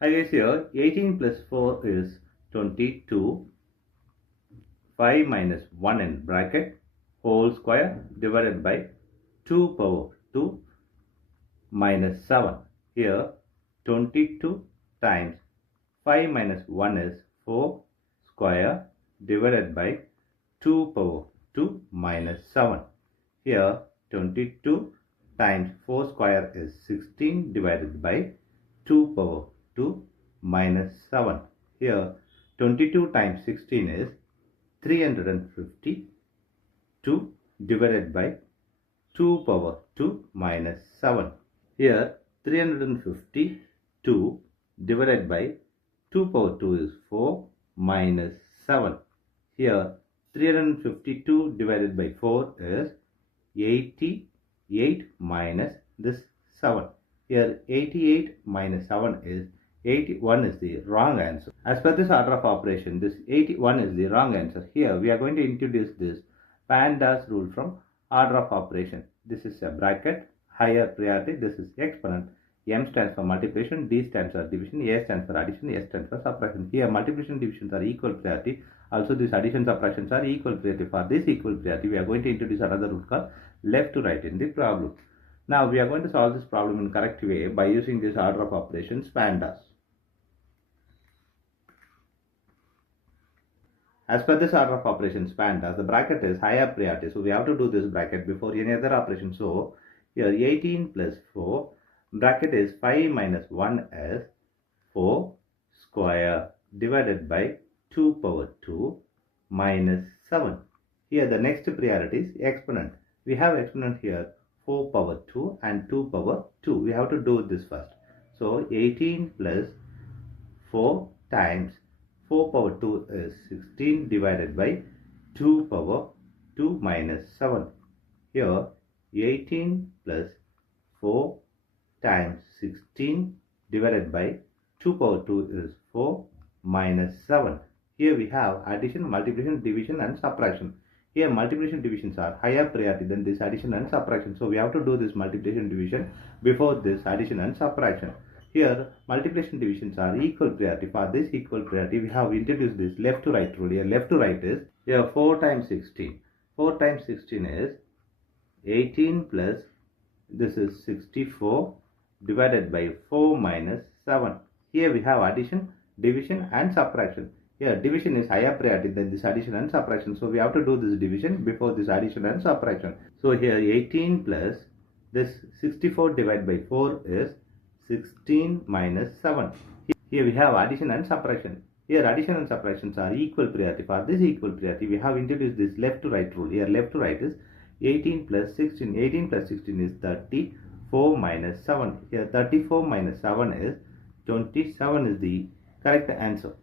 I guess here 18 plus 4 is 22. 5 minus 1 in bracket whole square divided by 2 power 2 minus 7. Here 22 times 5 minus 1 is 4 square divided by 2 power 2 minus 7. Here 22 times 4 square is 16 divided by 2 power 2 minus 7. Here 22 times 16 is 352 divided by 2 power 2 minus 7. Here 352 divided by 2 power 2 is 4 minus 7. Here 352 divided by 4 is 88 minus this 7. Here 88 minus 7 is 81 is the wrong answer. As per this order of operation, this 81 is the wrong answer. Here we are going to introduce this PEMDAS rule from order of operation. This is a bracket, higher priority. This is exponent. M stands for multiplication, D stands for division, A stands for addition, S stands for subtraction. Here multiplication divisions are equal priority. Also these addition subtractions are equal priority. For this equal priority, we are going to introduce another rule called left to right in the problem. Now we are going to solve this problem in correct way by using this order of operations PEMDAS. As per this order of operations PEMDAS, the bracket is higher priority. So we have to do this bracket before any other operation. So here 18 plus 4, bracket is 5 minus 1 is 4 square divided by 2 power 2 minus 7. Here the next priority is exponent. We have exponent here 4 power 2 and 2 power 2. We have to do this first. So 18 plus 4 times 4 power 2 is 16 divided by 2 power 2 minus 7. Here 18 plus 4 times 16 divided by 2 power 2 is 4 minus 7. Here we have addition, multiplication, division and subtraction. Here multiplication divisions are higher priority than this addition and subtraction. So we have to do this multiplication division before this addition and subtraction. Here multiplication divisions are equal priority. For this equal priority, we have introduced this left to right rule. Here left to right is here 4 times 16. 4 times 16 is 18 plus this is 64 divided by 4 minus 7. Here we have addition, division and subtraction. Here division is higher priority than this addition and subtraction. So we have to do this division before this addition and subtraction. So here 18 plus this 64 divided by 4 is 16 minus 7. Here we have addition and subtraction. Here addition and subtractions are equal priority. For this equal priority, we have introduced this left to right rule. Here left to right is 18 plus 16. 18 plus 16 is 34 minus 7. Here 34 minus 7 is 27 is the correct answer.